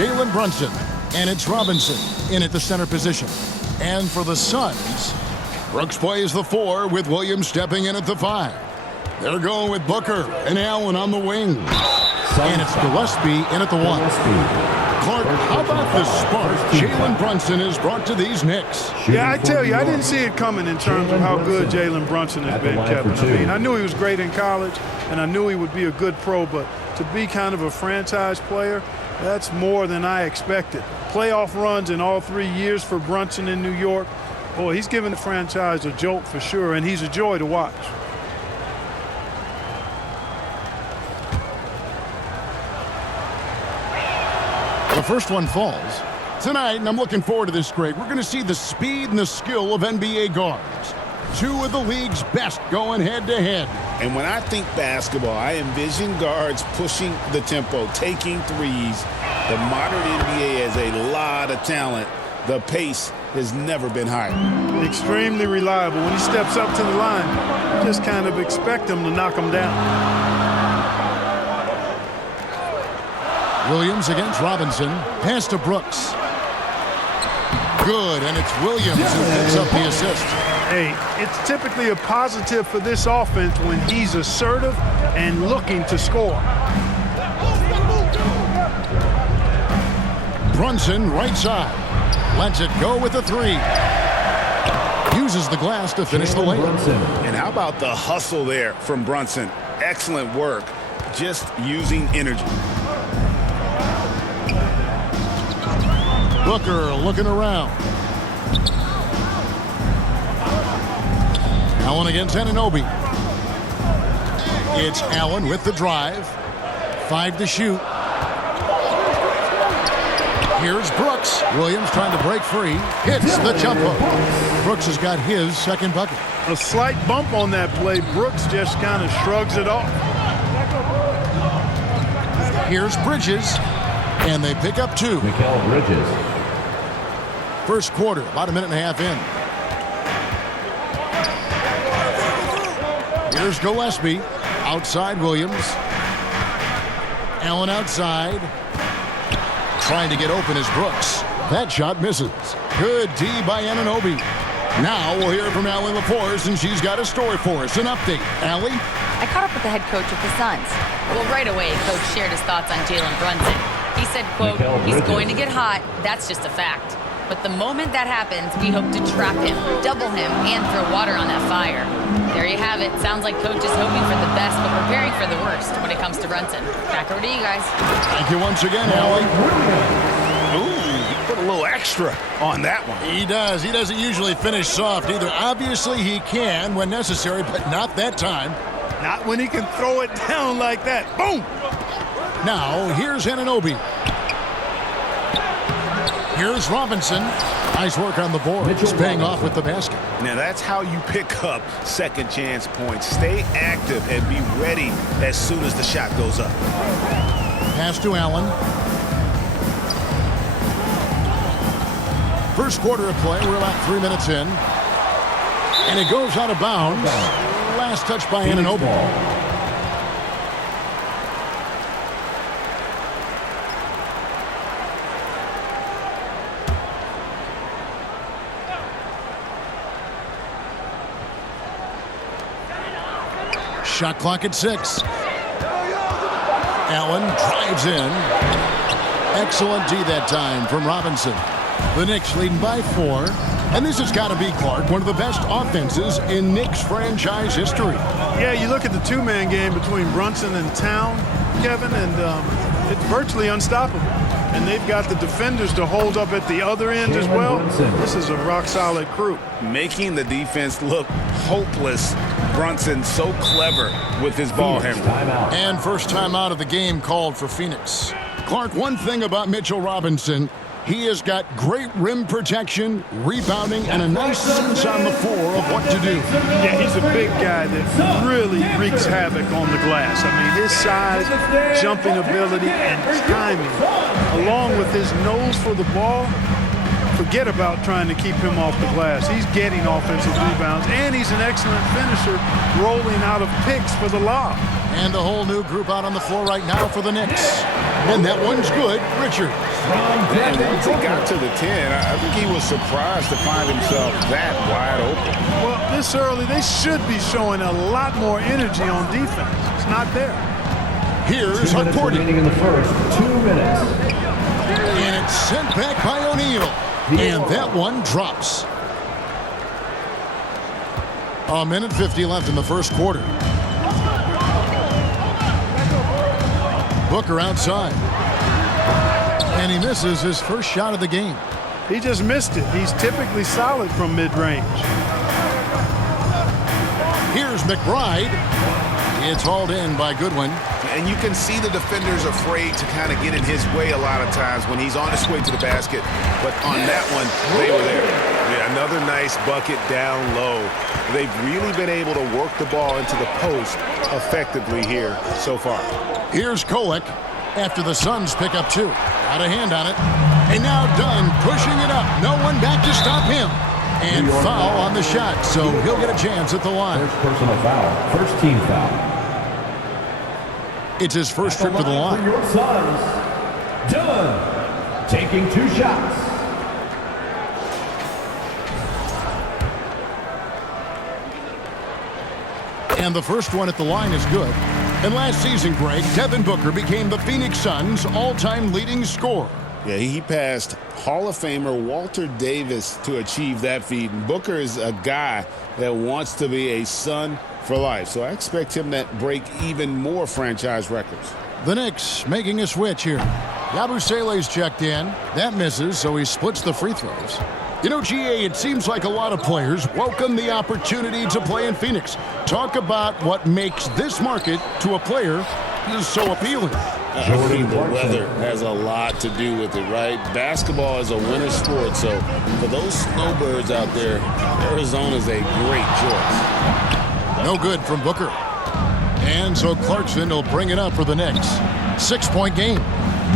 Jalen Brunson. And it's Robinson in at the center position. And for the Suns, Brooks plays the 4 with Williams stepping in at the 5. They're going with Booker and Allen on the wing. And it's Gillespie in at the 1. Clark, how about the spark Jalen Brunson has brought to these Knicks? Yeah, I tell you, I didn't see it coming in terms of how good Jalen Brunson has been, Kevin. I mean, I knew he was great in college, and I knew he would be a good pro, but to be kind of a franchise player, that's more than I expected. Playoff runs in all 3 years for Brunson in New York. Boy, he's given the franchise a jolt for sure, and he's a joy to watch. The first one falls. Tonight, and I'm looking forward to this great, we're going to see the speed and the skill of NBA guards. 2 of the league's best going head-to-head. And when I think basketball, I envision guards pushing the tempo, taking threes. The modern NBA has a lot of talent. The pace has never been higher. Extremely reliable. When he steps up to the line, just kind of expect him to knock him down. Williams against Robinson. Pass to Brooks. Good, and it's Williams who picks up the assist. Hey, it's typically a positive for this offense when he's assertive and looking to score. Brunson, right side. Lets it go with a 3. Uses the glass to finish the layup. And how about the hustle there from Brunson? Excellent work, just using energy. Booker looking around. Allen against Anunoby. It's Allen with the drive. 5 to shoot. Here's Brooks. Williams trying to break free. Hits the jumper. Brooks has got his second bucket. A slight bump on that play. Brooks just kind of shrugs it off. Here's Bridges. And they pick up 2. Mikal Bridges. First quarter, about a minute and a half in. Here's Gillespie. Outside Williams. Allen outside. Trying to get open is Brooks. That shot misses. Good D by Anunoby. Now we'll hear from Allie LaForce, and she's got a story for us. An update. Allie? I caught up with the head coach of the Suns. Well, right away, Coach shared his thoughts on Jalen Brunson. He said, quote, he's going to get hot. That's just a fact. But the moment that happens, we hope to trap him, double him, and throw water on that fire. There you have it. Sounds like Coach is hoping for the best, but preparing for the worst when it comes to Brunson. Back over to you guys. Thank you once again, Allie. Ooh, he put a little extra on that one. He does. He doesn't usually finish soft either. Obviously, he can when necessary, but not that time. Not when he can throw it down like that. Boom! Now, here's Anunoby. Here's Robinson. Nice work on the board. He's paying off with the basket. Now, that's how you pick up second chance points. Stay active and be ready as soon as the shot goes up. Pass to Allen. First quarter of play. We're about 3 minutes in. And it goes out of bounds. Last touch by Anunoby. Shot clock at 6. Allen drives in. Excellent D that time from Robinson. The Knicks leading by 4. And this has got to be, Clark, one of the best offenses in Knicks franchise history. Yeah, you look at the two-man game between Brunson and Town, Kevin, and it's virtually unstoppable. And they've got the defenders to hold up at the other end as well. This is a rock-solid crew. Making the defense look hopeless. Brunson so clever with his ball handling. And first time out of the game called for Phoenix. Clark, one thing about Mitchell Robinson, he has got great rim protection, rebounding, and a nice sense on the floor of what to do. Yeah, he's a big guy that really wreaks havoc on the glass. I mean, his size, jumping ability, and timing, along with his nose for the ball, forget about trying to keep him off the glass. He's getting offensive rebounds, and he's an excellent finisher rolling out of picks for the lob. And a whole new group out on the floor right now for the Knicks. And that one's good. Richard. And once he got to the 10, I think he was surprised to find himself that wide open. Well, this early, they should be showing a lot more energy on defense. It's not there. Here's Harporty. In the first 2 minutes. And it's sent back by O'Neal. And that one drops. A minute 50 left in the first quarter. Booker outside. And he misses his first shot of the game. He just missed it. He's typically solid from mid-range. Here's McBride. It's hauled in by Goodwin. And you can see the defenders afraid to kind of get in his way a lot of times when he's on his way to the basket. But on that one, they were there. Yeah, another nice bucket down low. They've really been able to work the ball into the post effectively here so far. Here's Kolek after the Suns pick up 2. Got a hand on it. And now Dunn pushing it up. No one back to stop him. And foul on the shot, so he'll get a chance at the line. First personal foul. First team foul. It's his first trip to the line. For your Suns, Dunn taking 2 shots. And the first one at the line is good. And last season, Greg, Devin Booker became the Phoenix Suns' all-time leading scorer. Yeah, he passed Hall of Famer Walter Davis to achieve that feat. And Booker is a guy that wants to be a Sun for life. So I expect him to break even more franchise records. The Knicks making a switch here. Yabusele's checked in. That misses, so he splits the free throws. You know, GA, it seems like a lot of players welcome the opportunity to play in Phoenix. Talk about what makes this market to a player is so appealing. I think the weather has a lot to do with it, right? Basketball is a winter sport, so for those snowbirds out there, Arizona's a great choice. No good from Booker. And so Clarkson will bring it up for the Knicks. 6-point game.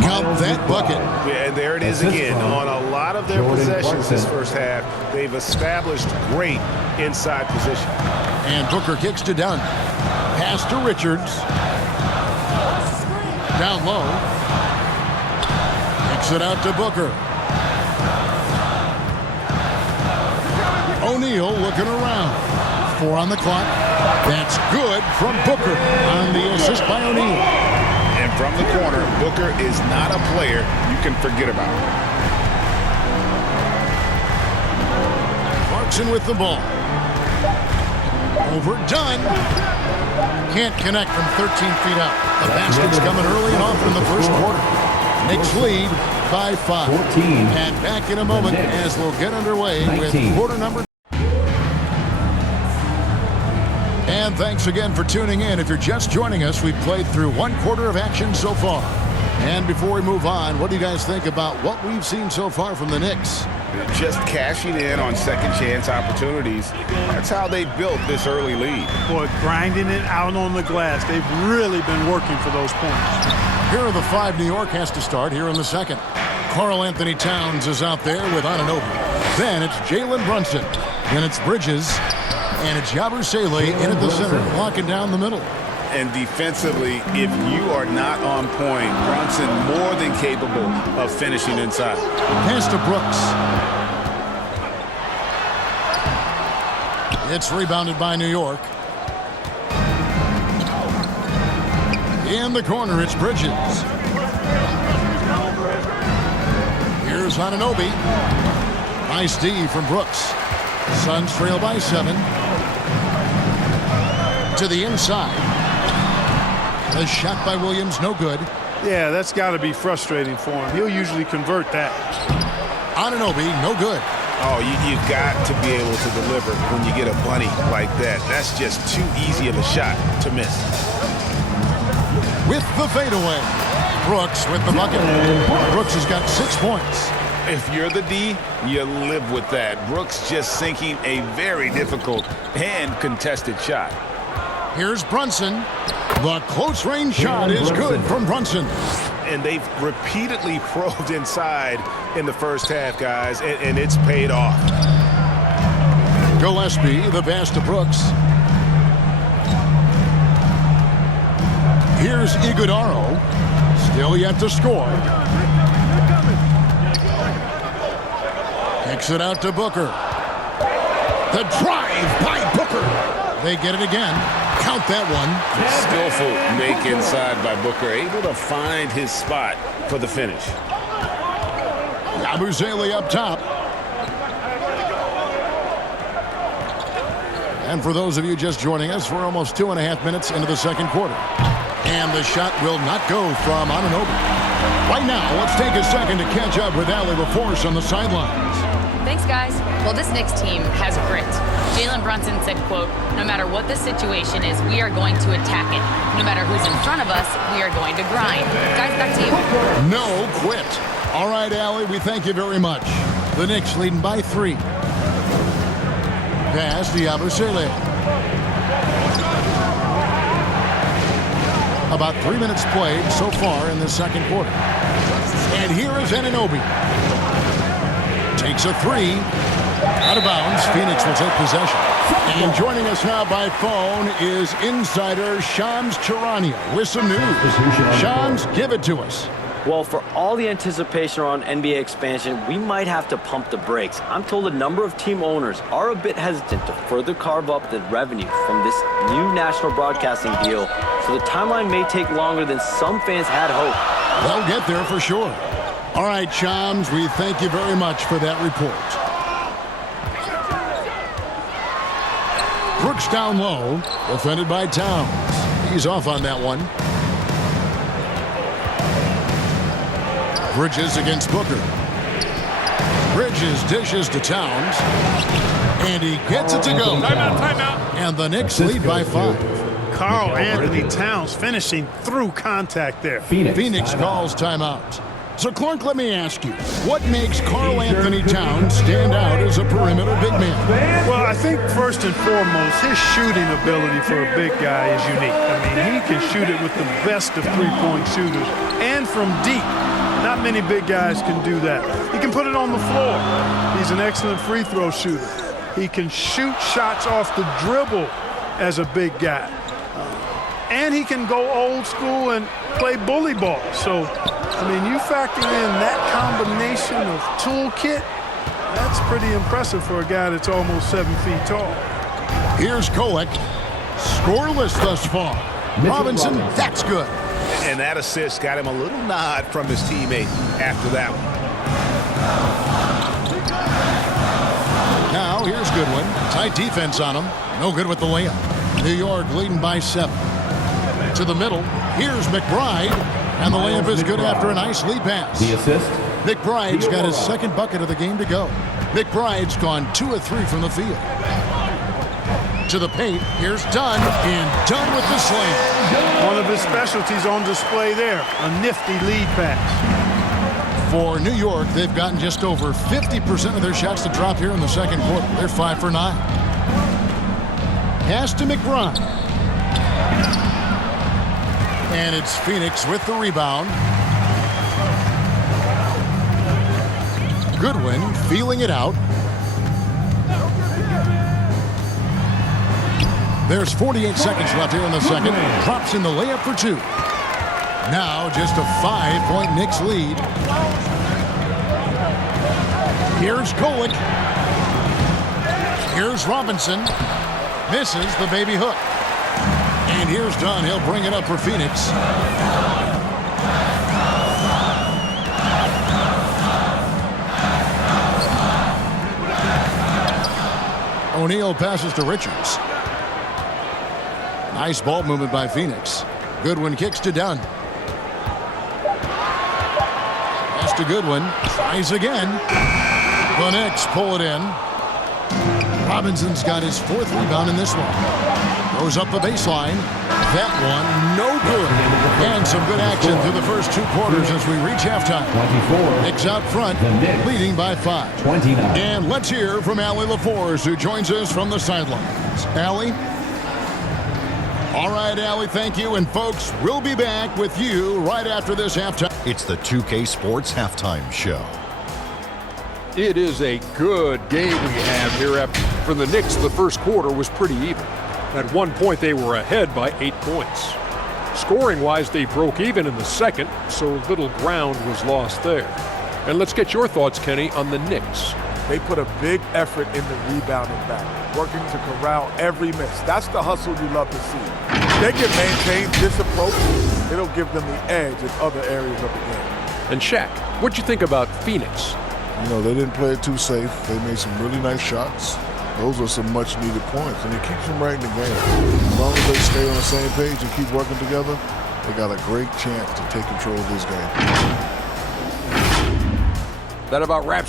Count that bucket. Yeah, and there it is again. On a lot of their possessions this first half, they've established great inside position. And Booker kicks to Dunn. Pass to Richards. Down low. Kicks it out to Booker. O'Neal looking around. 4 on the clock. That's good from Booker on the assist by O'Neal. And from the corner, Booker is not a player you can forget about. Clarkson with the ball. Over Dunn. Can't connect from 13 feet out. The basket's coming early and often in the first quarter. Knicks lead by 5. 14. And back in a moment as we'll get underway 19. with quarter number. And thanks again for tuning in. If you're just joining us, we've played through 1 quarter of action so far. And before we move on, what do you guys think about what we've seen so far from the Knicks? Just cashing in on second chance opportunities. That's how they built this early lead. Boy, grinding it out on the glass. They've really been working for those points. Here are the 5 New York has to start here in the second. Karl Anthony Towns is out there with Anunoby. Then it's Jalen Brunson. Then it's Bridges. And it's Yabusele in at the center, locking down the middle. And defensively, if you are not on point, Brunson more than capable of finishing inside. Pass to Brooks. It's rebounded by New York. In the corner, it's Bridges. Here's Anunoby. Nice D from Brooks. Suns trail by 7. To the inside. A shot by Williams, no good. Yeah, that's got to be frustrating for him. He'll usually convert that. Anunoby, no good. Oh, you got to be able to deliver when you get a bunny like that. That's just too easy of a shot to miss. With the fadeaway. Brooks with the bucket. Brooks has got 6 points. If you're the D, you live with that. Brooks just sinking a very difficult and contested shot. Here's Brunson. The close-range shot is good from Brunson. And they've repeatedly probed inside in the first half, guys, and it's paid off. Gillespie, the pass to Brooks. Here's Iguodaro. Still yet to score. Kicks it out to Booker. The drive by Booker. They get it again. Count that one. Skillful make inside by Booker. Able to find his spot for the finish. Yabusele up top. And for those of you just joining us, we're almost 2.5 minutes into the second quarter. And the shot will not go from Anunoby. Right now, let's take a second to catch up with Allie LaForce on the sidelines. Thanks, guys. Well, this Knicks team has grit. Jalen Brunson said, quote, "No matter what the situation is, we are going to attack it. No matter who's in front of us, we are going to grind." Guys, back to you. No quit. All right, Allie, we thank you very much. The Knicks leading by 3. Pass to Yabusele. About 3 minutes played so far in the second quarter. And here is Anunoby. Takes a 3. Out of bounds. Phoenix will take possession. And joining us now by phone is insider Shams Charania with some news. Shams, give it to us. Well, for all the anticipation around NBA expansion, we might have to pump the brakes. I'm told a number of team owners are a bit hesitant to further carve up the revenue from this new national broadcasting deal, so the timeline may take longer than some fans had hoped. They'll get there for sure. All right, Shams, we thank you very much for that report. Brooks down low, defended by Towns. He's off on that one. Bridges against Booker. Bridges dishes to Towns. And he gets it to go. Timeout. And the Knicks lead by 5. Karl Anthony Towns finishing through contact there. Phoenix calls timeout. So, Clark, let me ask you, what makes Karl Anthony Towns stand out as a perimeter big man? Well, I think first and foremost, his shooting ability for a big guy is unique. I mean, he can shoot it with the best of three-point shooters and from deep. Not many big guys can do that. He can put it on the floor. He's an excellent free throw shooter. He can shoot shots off the dribble as a big guy. And he can go old school and play bully ball. So, I mean, you factor in that combination of toolkit, that's pretty impressive for a guy that's almost 7 feet tall. Here's Kolek. Scoreless thus far. Robinson, that's good. And that assist got him a little nod from his teammate after that one. Now, here's Goodwin. Tight defense on him. No good with the layup. New York leading by 7. To the middle. Here's McBride. And the layup is good after a nice lead pass. The assist. McBride's got his second bucket of the game to go. McBride's gone 2 of 3 from the field. To the paint. Here's Dunn. And Dunn with the slam. One of his specialties on display there. A nifty lead pass. For New York, they've gotten just over 50% of their shots to drop here in the second quarter. They're 5 for 9. Pass to McBride. And it's Phoenix with the rebound. Goodwin feeling it out. There's 48 seconds left here in the second. Drops in the layup for 2. Now just a 5-point Knicks lead. Here's Kolek. Here's Robinson. Misses the baby hook. And here's Dunn. He'll bring it up for Phoenix. O'Neal passes to Richards. Nice ball movement by Phoenix. Goodwin kicks to Dunn. Pass to Goodwin. Tries again. The Knicks pull it in. Robinson's got his 4th rebound in this one. Goes up the baseline. That one, no good. And some good action through the first 2 quarters as we reach halftime. 24. Knicks out front, leading by 5. 29. And let's hear from Allie LaForce, who joins us from the sidelines. Allie? All right, Allie, thank you. And folks, we'll be back with you right after this halftime. It's the 2K Sports Halftime Show. It is a good game we have here. For the Knicks, the first quarter was pretty even. At one point, they were ahead by 8 points. Scoring-wise, they broke even in the second, so little ground was lost there. And let's get your thoughts, Kenny, on the Knicks. They put a big effort in the rebounding back, working to corral every miss. That's the hustle you love to see. If they can maintain this approach, it'll give them the edge in other areas of the game. And Shaq, what'd you think about Phoenix? You know, they didn't play it too safe. They made some really nice shots. Those are some much-needed points, and it keeps them right in the game. As long as they stay on the same page and keep working together, they got a great chance to take control of this game. That about wraps